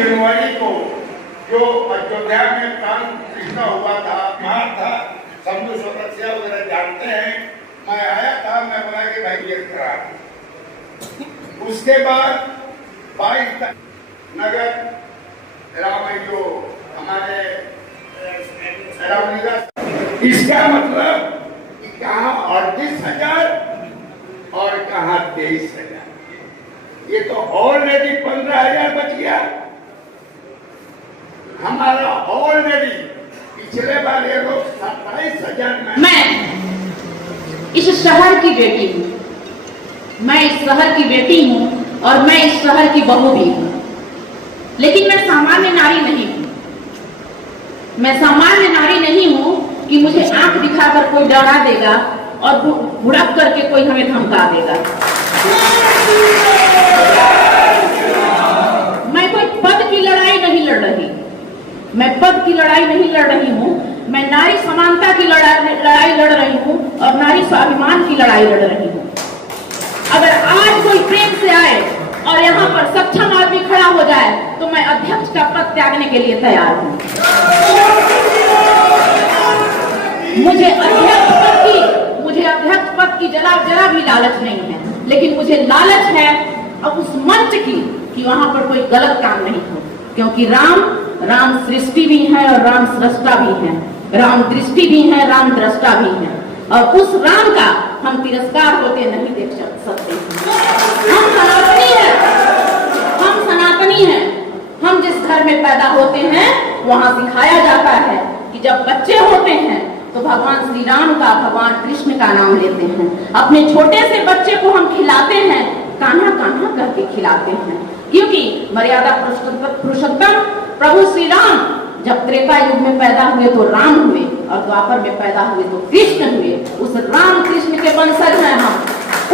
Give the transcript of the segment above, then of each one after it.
जनवरी को जो अयोध्या में प्राण प्रतिष्ठा हुआ था, वहाँ था समझो सदस्य वगैरह जानते हैं। मैं आया था, मैं बोला कि भाई ये करा। उसके बाद 22 नगर राम जो हमारे रामलीला, इसका मतलब कहाँ 38,000 और कहाँ 23,000। ये तो ऑलरेडी 15,000 बच गया। हमारा ऑलरेडी पिछले बार ये लोग 27,000 में। मैं इस शहर की बेटी हूँ, मैं इस शहर की बेटी हूँ और मैं इस शहर की बहू भी हूँ, लेकिन मैं सामान्य नारी नहीं हूँ। मैं सामान्य नारी नहीं हूँ कि मुझे आंख दिखाकर कोई डरा देगा और भुड़क करके कोई हमें धमका देगा। मैं कोई पद की लड़ाई नहीं लड़ रही, मैं पद की लड़ाई नहीं लड़ रही हूँ। मैं नारी समानता की लड़ाई लड़ रही हूँ और नारी स्वाभिमान की लड़ाई लड़ रही हूँ। अगर आज कोई प्रेम से आए और यहाँ पर सक्षम आदमी खड़ा हो जाए तो मैं अध्यक्ष का पद त्यागने के लिए तैयार हूँ। मुझे अध्यक्ष पद की जरा भी लालच नहीं है, लेकिन मुझे लालच है अब उस मंच की कि वहां पर कोई गलत काम नहीं हो, क्योंकि राम सृष्टि भी है और राम सृष्टा भी है, राम दृष्टि भी है, राम दृष्टा भी है, और उस राम का हम तिरस्कार होते नहीं देख सकते। हम सनातनी हैं। हम जिस घर में पैदा होते हैं वहां सिखाया जाता है कि जब बच्चे होते हैं तो भगवान श्री राम का, भगवान कृष्ण का नाम लेते हैं। अपने छोटे से बच्चे को हम खिलाते हैं, कान्हा कान्हा करके खिलाते हैं, क्योंकि मर्यादा पुरुषोत्तम प्रभु श्री राम जब त्रेता युग में पैदा हुए तो राम हुए और द्वापर में पैदा हुए तो कृष्ण हुए। उस राम कृष्ण के वंशज हैं हम।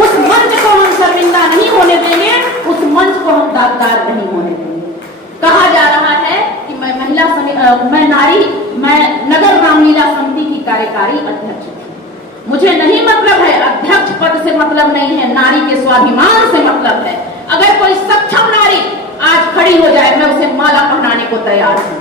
उस मंच को हम शर्मिंदा नहीं होने देंगे, उस मंच को हम दागदार नहीं होने देंगे। कहा जा रहा है कि मैं नगर रामलीला समिति की कार्यकारी अध्यक्ष थी। मुझे नहीं मतलब है, अध्यक्ष पद से मतलब नहीं है, नारी के स्वाभिमान से मतलब है। अगर कोई सक्षम नारी आज खड़ी हो जाए मैं उसे माला पहनाने को तैयार हूँ।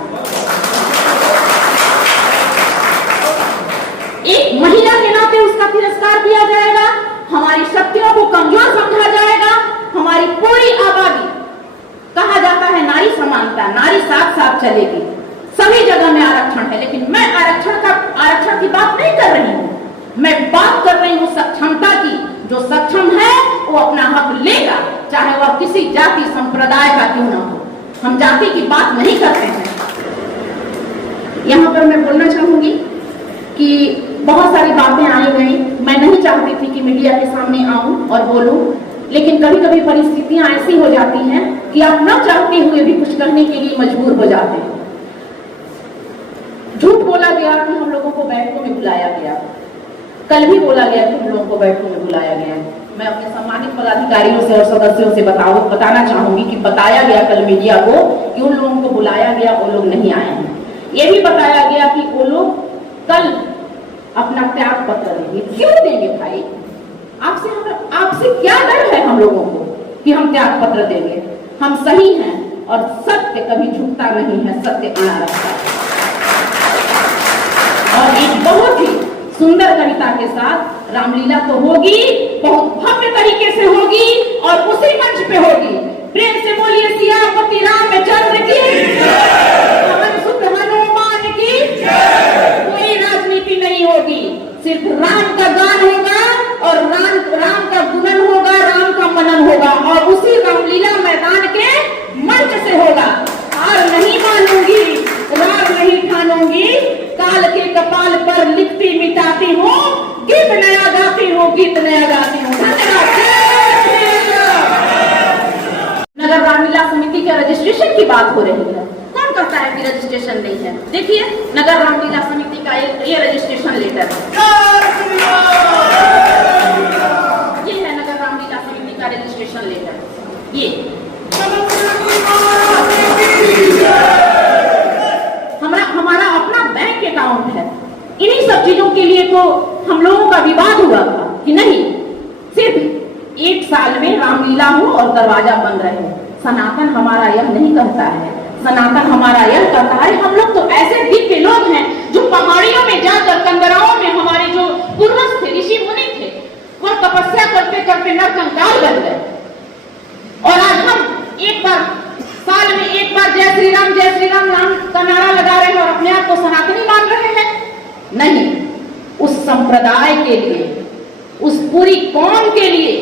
एक महिला के नाते उसका तिरस्कार किया जाएगा, हमारी शक्तियों को कमजोर समझा जाएगा। हमारी पूरी आबादी, कहा जाता है नारी समानता, नारी साथ साथ चलेगी, सभी जगह में आरक्षण है, लेकिन मैं आरक्षण की बात नहीं कर रही हूँ। मैं बात कर रही हूँ सक्षमता की। जो सक्षम है वो अपना हक लेगा, चाहे वह किसी जाति संप्रदाय का क्यों ना हो। हम जाति की बात नहीं करते हैं। यहाँ पर मैं बोलना चाहूंगी कि बहुत सारी बातें आई गई। मैं नहीं चाहती थी कि मीडिया के सामने आऊं और बोलूं, लेकिन कभी कभी परिस्थितियां ऐसी हो जाती हैं कि आप न चाहते हुए भी कुछ करने के लिए मजबूर हो जाते हैं। झूठ बोला गया कि हम लोगों को बैठकों में बुलाया गया, कल भी बोला गया कि हम लोगों को बैठकों में बुलाया गया। मैं अपने सम्मानित पदाधिकारियों से और सदस्यों से बताना चाहूंगी कि बताया गया कल मीडिया को कि उन लोगों को बुलाया गया, वो लोग नहीं आए हैं। ये भी बताया गया कि वो लोग कल अपना त्याग पत्र देंगे। क्यों देंगे भाई? आपसे क्या डर है हम लोगों को कि हम त्याग पत्र देंगे? हम सही हैं और सत्य कभी झुकता नहीं है, सत्य अड़ा रहता है। और एक बहुत ही सुंदर कविता के साथ रामलीला तो होगी, बहुत भव्य तरीके से होगी और उसी मंच पे होगी। प्रेम से बोलिए सियापति रामचंद्र की, पवन सुत हनुमान की। कोई राजनीति नहीं होगी, सिर्फ राम का गान होगा और राम का गुणन होगा, राम का मनन होगा, और उसी रामलीला मैदान के मंच से होगा। हार नहीं मानूंगी, राग नहीं ठानूंगी, काल के कपाल पर लिखती मिटाती हूँ, गीत नया गाती हूँ, गीत नया गाती हूँ। नगर रामलीला समिति के रजिस्ट्रेशन की बात हो रही है। कौन कहता है कि रजिस्ट्रेशन नहीं है? देखिए नगर रामलीला समिति का ये रजिस्ट्रेशन लेटर ये है नगर रामलीला समिति का रजिस्ट्रेशन लेटर। ये हमारा अपना बैंक अकाउंट है। इन्हीं सब चीजों के लिए तो हम लोगों का विवाद हुआ था कि नहीं, सिर्फ 1 साल में रामलीला हो और दरवाजा बंद रहे। सनातन हमारा यह नहीं कहता है। सनातन हमारा यह कहता है, हम लोग तो ऐसे दिव्य लोग हैं जो पहाड़ियों में जाकर कंदराओं में हमारे जो पूर्वज थे, ऋषि मुनि थे, वो तपस्या करते करते नरकंकाल बन गए। और आज हम एक बार साल में एक बार जय श्री राम नाम का नारा लगा रहे हैं और अपने आप को सनातनी मान रहे हैं। नहीं, उस संप्रदाय के लिए, उस पूरी कौम के लिए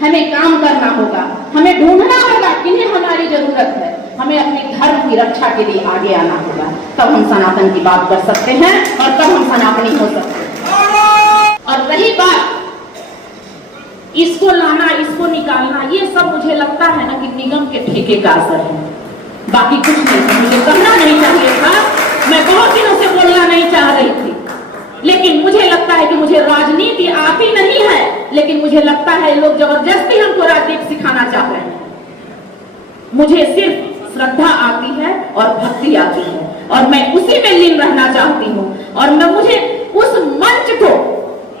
हमें काम करना होगा, हमें ढूंढना होगा किन्हें हमारी जरूरत है, हमें अपने धर्म की रक्षा के लिए आगे आना होगा, तब हम सनातन की बात कर सकते हैं और तब हम सनातनी हो सकते हैं। और रही बात इसको लाना, इसको निकालना, ये सब मुझे लगता है ना कि निगम के ठेके का असर है, बाकी कुछ नहीं है। मुझे करना नहीं चाहिए था, मैं बहुत दिनों से बोलना नहीं चाह रही थी, लेकिन मुझे लगता है कि मुझे राजनीति आती नहीं है, लेकिन मुझे लगता है लोग जबरदस्ती हमको राजनीति सिखाना चाह रहे हैं। मुझे सिर्फ श्रद्धा आती है और भक्ति आती है और मैं उसी में लीन रहना चाहती हूँ। और मैं मुझे उस मंच को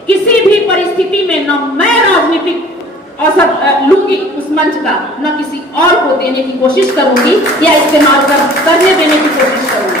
किसी भी परिस्थिति में न मैं राजनीतिक अवसर लूंगी उस मंच का, न किसी और को देने की कोशिश करूंगी या इस्तेमाल करने देने की कोशिश करूंगी।